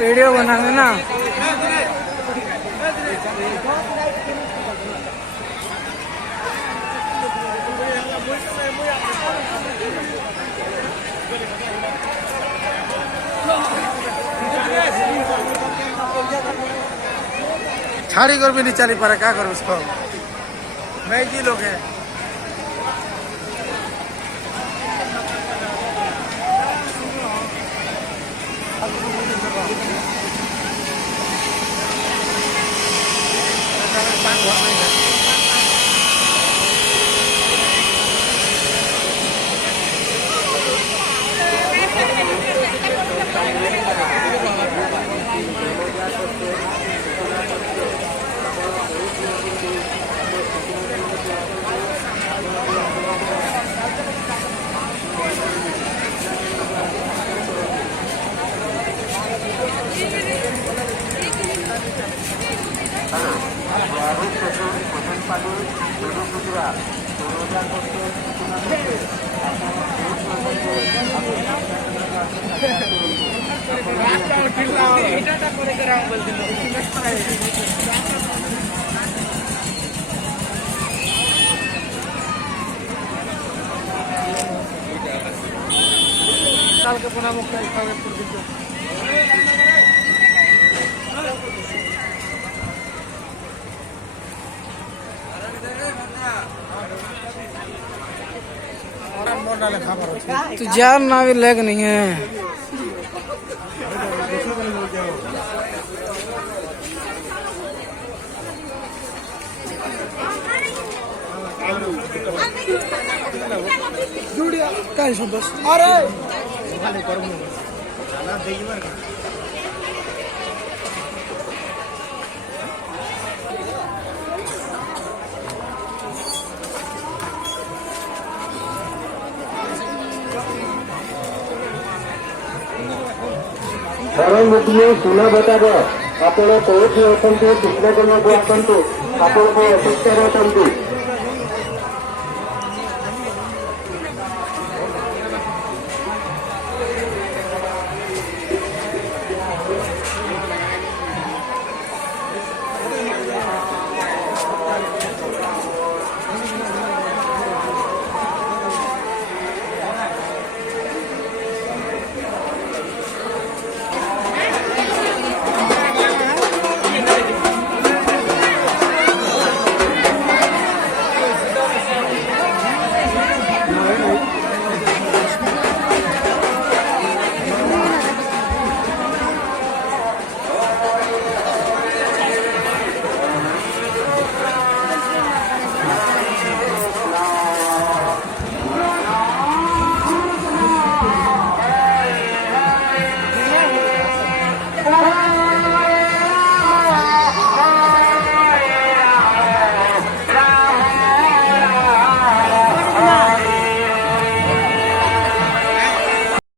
वीडियो बनाने ना छाड़ी कर भी नहीं चली पा रहा, क्या करो उसको। मैं जी लोग है साल के पुनः मुक्त तो जान ना भी लग नहीं है। काय शब्द अरे गोटे सुना बताब आप कौन अच्छे कितना जन आसतु आप अपेक्षा अटंतु।